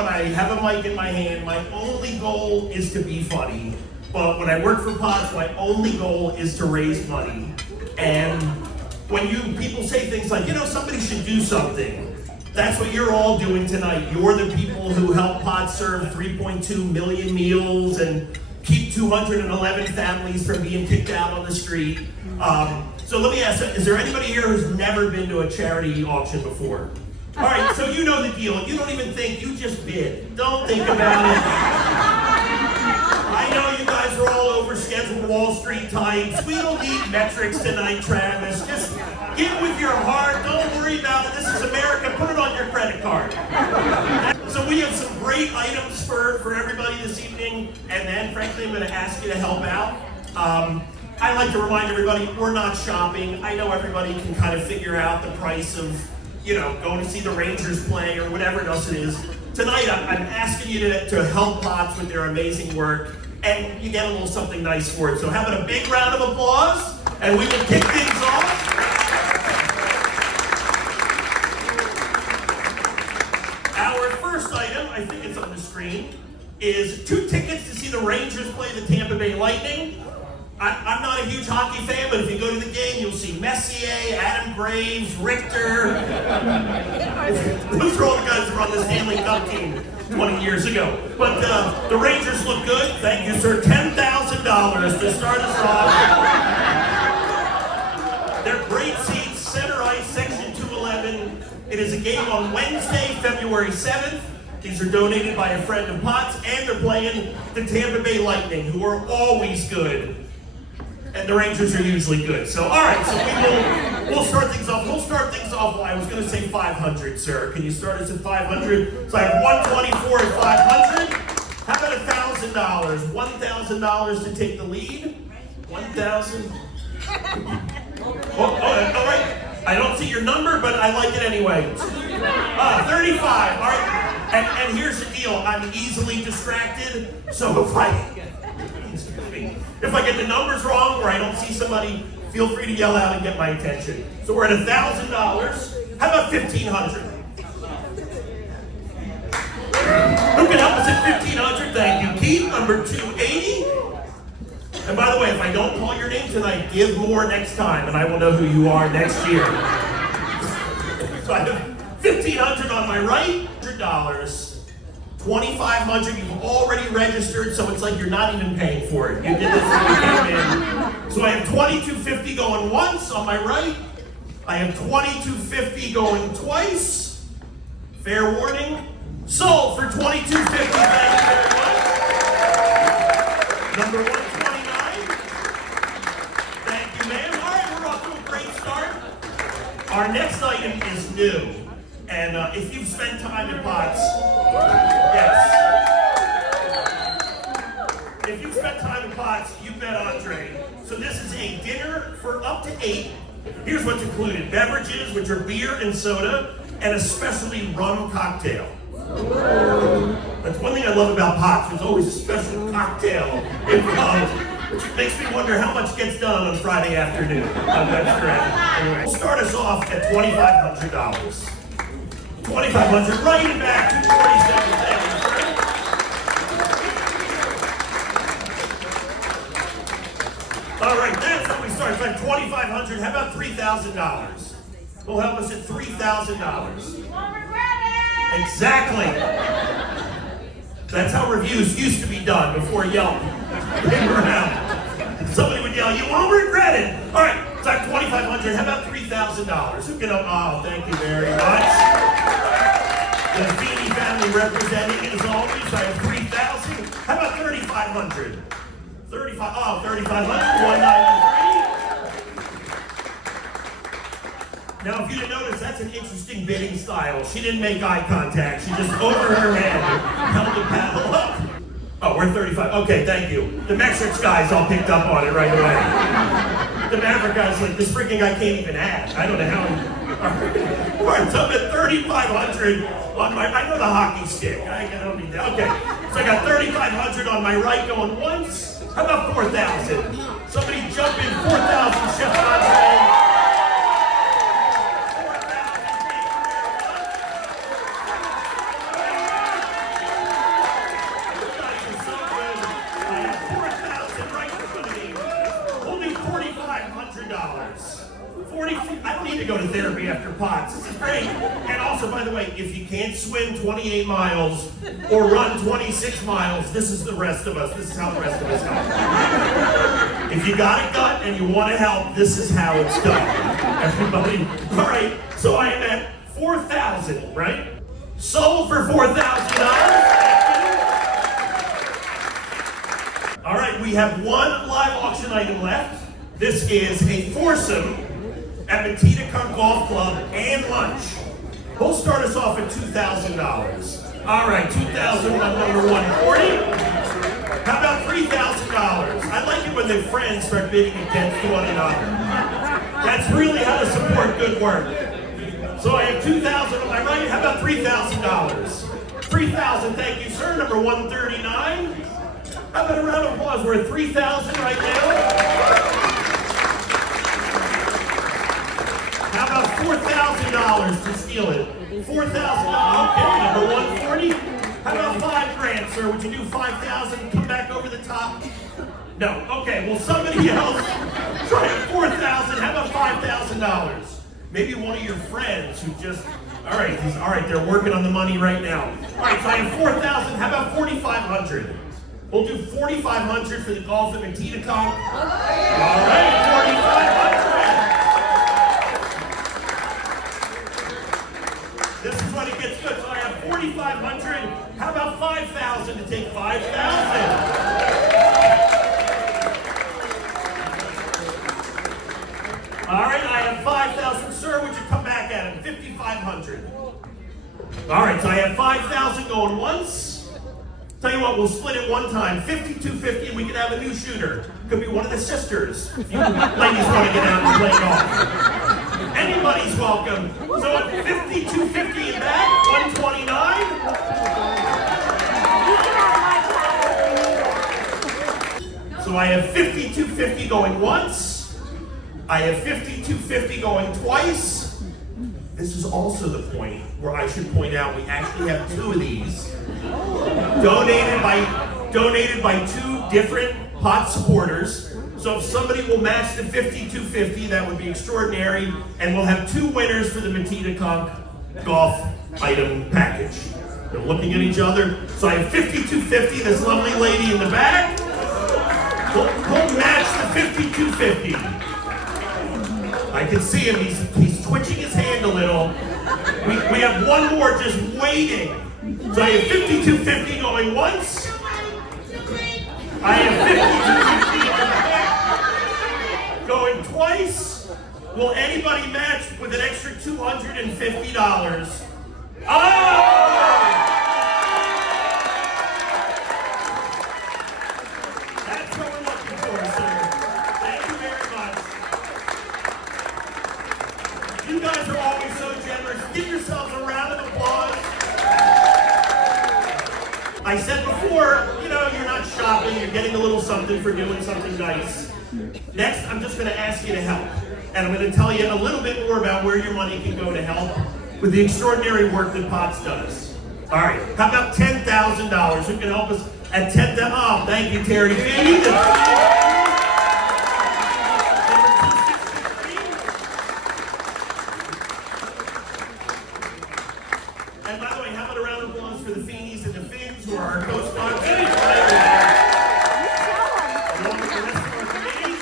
when I have a mic in my hand, my only goal is to be funny. But when I work for Pots, my only goal is to raise money. And when people say things like, somebody should do something, that's what you're all doing tonight. You're the people who help Pots serve 3.2 million meals and keep 211 families from being kicked out on the street. So let me ask, is there anybody here who's never been to a charity auction before? All right, so you know the deal. You don't even think, you just bid. Don't think about it. I know you guys are all overscheduled Wall Street types. We don't need metrics tonight, Travis. Just give with your heart. Don't worry about it. This is America. Put it on your credit card. So we have some great items for everybody this evening. And then, frankly, I'm going to ask you to help out. I like to remind everybody, we're not shopping. I know everybody can kind of figure out the price of, going to see the Rangers play or whatever else it is. Tonight, I'm asking you to help Pots with their amazing work, and you get a little something nice for it. So how about a big round of applause, and we will kick things off. Our first item, I think it's on the screen, is 2 tickets to see the Rangers play the Tampa Bay Lightning. I'm not a huge hockey fan, but if you go to the game, you'll see Messier, Adam Graves, Richter. Those are all the guys that were on the Stanley Cup team 20 years ago. But the Rangers look good. Thank you, sir. $10,000 to start us off. They're great seats, center ice, section 211. It is a game on Wednesday, February 7th. These are donated by a friend of Pots, and they're playing the Tampa Bay Lightning, who are always good. And the Rangers are usually good. So, all right, so we'll start things off. We'll start things off, I was going to say 500, sir. Can you start us at 500? So I have 124 at 500. How about $1,000? $1,000 to take the lead. 1,000. All right. I don't see your number, but I like it anyway. 35. All right. And here's the deal. I'm easily distracted, so if I get the numbers wrong or I don't see somebody, feel free to yell out and get my attention. So we're at $1,000. How about $1,500? Who can help us at $1,500? Thank you, Keith. Number 280. And by the way, if I don't call your name tonight, give more next time, and I will know who you are next year. So I have $1,500 on my right, $100. $2,500, you've already registered, so it's like you're not even paying for it. You did this when you came in. So I have $2,250 going once on my right. I have $2,250 going twice. Fair warning. Sold for $2,250. Thank you very much. Number 129. Thank you, ma'am. All right, we're off to a great start. Our next item is new. And if you've spent time at Pots, yes. If you've spent time at Pots, you bet Andre. So this is a dinner for up to 8. Here's what's included. Beverages, which are beer and soda, and a specialty rum cocktail. That's one thing I love about Pots. There's always a special cocktail involved, which makes me wonder how much gets done on Friday afternoon. That's correct. Anyway, we'll start us off at $2,500. $2,500, right in back, 247 seconds. All right, that's how we start. It's like $2,500. How about $3,000? Who'll help us at $3,000? Exactly. That's how reviews used to be done before Yelp came around. Somebody would yell, "You won't regret it." All right, it's like $2,500. How about $3,000? Who can help? Oh, thank you very much. The Feeney family representing as always. I have 3,000. How about 3,500? 35. Oh, 3,500. 193. Now, if you didn't notice, that's an interesting bidding style. She didn't make eye contact. She just over her head held the paddle up. Oh, we're 35. Okay, thank you. The Metrics guys all picked up on it right away. The Maverick guys like, this freaking guy can't even add. I don't know how. All right, so I'm at 3,500 on my. I know the hockey stick. I don't need that. Okay, so I got 3,500 on my right going once. How about 4,000? Somebody jump in. 4,000, Chef Goldstein. go to therapy after POTS. This is great. And also, by the way, if you can't swim 28 miles or run 26 miles, this is the rest of us. This is how the rest of us help. If you got a gut and you want to help, this is how it's done. Everybody. All right, so I am at 4,000, right? Sold for $4,000. All right, we have one live auction item left. This is a foursome at Matita Golf Club and lunch. We'll start us off at $2,000. All right, $2,000 on number 140. How about $3,000? I like it when their friends start bidding against one another. That's really how to support good work. So I have $2,000 on my right. How about $3,000? $3,000, thank you, sir. Number 139. How about a round of applause? We're at $3,000 right now. How about $4,000 to steal it? $4,000. Okay, number 140. How about $5,000, sir? Would you do 5,000? Come back over the top. No. Okay. Well, somebody else try $4,000. How about $5,000? Maybe one of your friends who just. All right. They're working on the money right now. All right. So I have $4,000. How about $4,500? We'll do $4,500 for the golf at Matita Comp. All right. $4,500. This is when it gets good. So I have $4,500. How about $5,000 to take $5,000? All right, I have $5,000. Sir, would you come back at him? $5,500. All right, so I have $5,000 going once. Tell you what, we'll split it one time. $5,250, and we can have a new shooter. Could be one of the sisters. If you ladies want to get out and play golf. Anybody's welcome. So at $5,250 in back, $129. So I have $5,250 going once. I have $5,250 going twice. This is also the point where I should point out we actually have two of these donated by two different pot supporters. So if somebody will match the $5,250, that would be extraordinary. And we'll have two winners for the Matita Conch golf item package. They're looking at each other. So I have $5,250, this lovely lady in the back. We'll match the $5,250. I can see him, he's twitching his hand a little. We have one more just waiting. So I have $5,250 going once. I have $5,250 going twice. Will anybody match with an extra $250? Oh! That's what we're looking for, sir. Thank you very much. You guys are always so generous. Give yourselves a round of applause. I said before, you're not shopping, you're getting a little something for doing something nice. Next, I'm just going to ask you to help. And I'm going to tell you a little bit more about where your money can go to help with the extraordinary work that POTS does. All right, how about $10,000? Who can help us at $10,000? Oh, thank you, Terry Feeney. And by the way, how about a round of applause for the Feenies and the Fins, who are our co-sponsors? Along with the rest of our committee.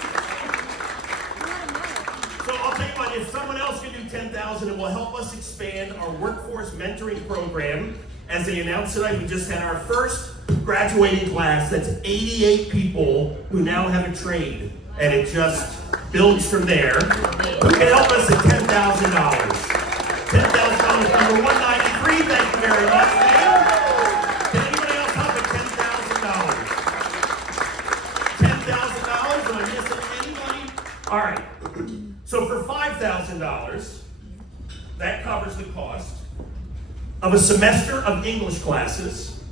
So I'll tell you what, if someone else can do $10,000, it will help us expand our workforce mentoring program. As they announced tonight, we just had our first graduating class. That's 88 people who now have a trade. And it just builds from there. Who can help us at $10,000? $10,000 number 193. Thank you very much, ma'am. Can anybody else help at $10,000? $10,000? Am I missing anybody? All right. So for $5,000, that covers the cost of a semester of English classes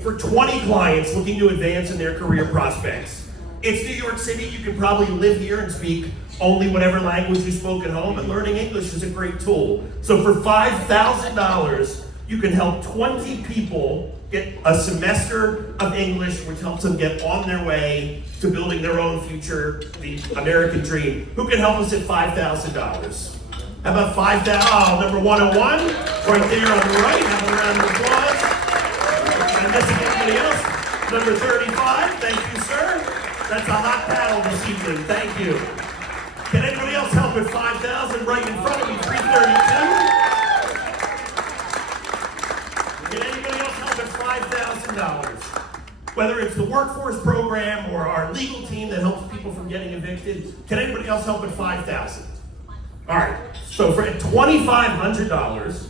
for 20 clients looking to advance in their career prospects. It's New York City. You can probably live here and speak only whatever language you spoke at home, and learning English is a great tool. So for $5,000, you can help 20 people get a semester of English, which helps them get on their way to building their own future, the American dream. Who can help us at $5,000? How about 5,000? Oh, number 101, right there on the right. Have a round of applause. Am I missing anybody else? Number 35, thank you, sir. That's a hot paddle this evening, thank you. Can anybody else help at 5,000? Right in front of me, 332. Can anybody else help at $5,000? Whether it's the workforce program or our legal team that helps people from getting evicted, can anybody else help at 5,000? All right, so for at $2,500,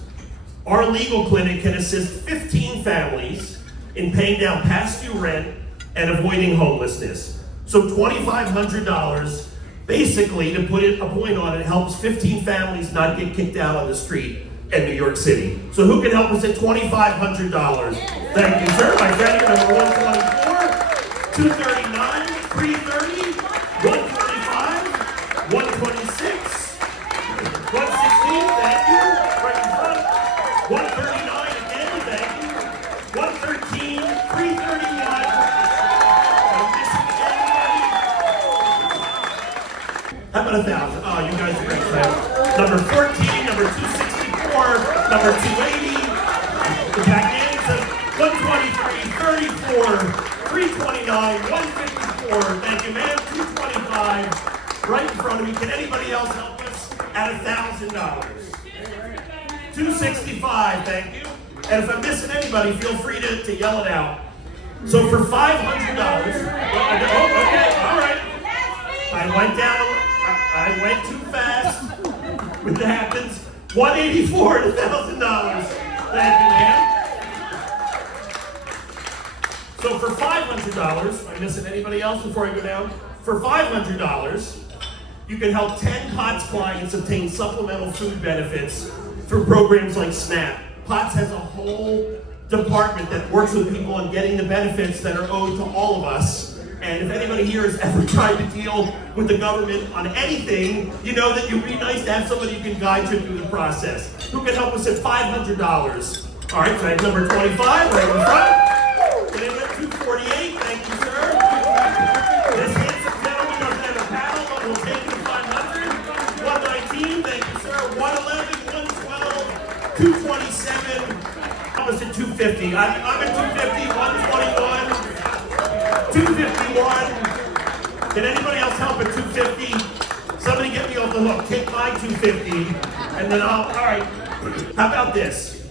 our legal clinic can assist 15 families in paying down past due rent and avoiding homelessness. So $2,500, basically, to put a point on it, helps 15 families not get kicked out on the street in New York City. So who can help us at $2,500? Thank you, sir. My friend, number 124, 239, 330, 145, 126, 116, thank you. Right in front. 139 again, thank you. 113, 331. I'm missing anybody. How about 1,000? Oh, you guys are great. Number 14, number 264, number 280. The back end says 123, 34, 329, 154. Thank you, ma'am. 225. Right in front of me. Can anybody else help us at $1,000? 265. Thank you. And if I'm missing anybody, feel free to yell it out. So for $500, okay, all right. I went too fast. It happens. 184 to $1,000. Thank you, ma'am. So for $500, am I missing anybody else before I go down? For $500, you can help 10 POTS clients obtain supplemental food benefits through programs like SNAP. POTS has a whole department that works with people on getting the benefits that are owed to all of us. And if anybody here has ever tried to deal with the government on anything, you know that it would be nice to have somebody who can guide you through the process. Who can help us at $500? All right, so I have number 25 right in front. Can I get 248? Thank you, sir. This handsome gentleman doesn't have a paddle, but we'll take it to 500. 119, thank you, sir. 111, 112, 227. Help us at 250. I'm at 250, 121. 251. Can anybody else help at 250? Somebody get me off the hook. Take my 250, and then all right. How about this?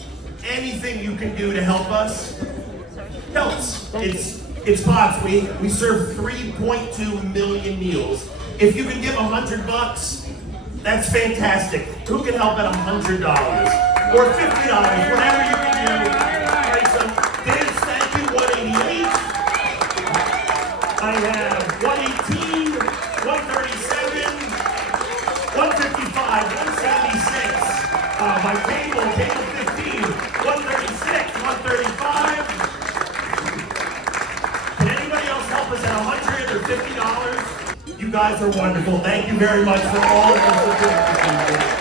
Anything you can do to help us helps. It's POTS. We serve 3.2 million meals. If you can give $100, that's fantastic. Who can help at $100 or $50? Whatever you can do. All right, so Dan, thank you. 188. I have 118, 137, 155, 176. My table 15, 136, 135. Can anybody else help us at $100 or $50? You guys are wonderful. Thank you very much for all of your support.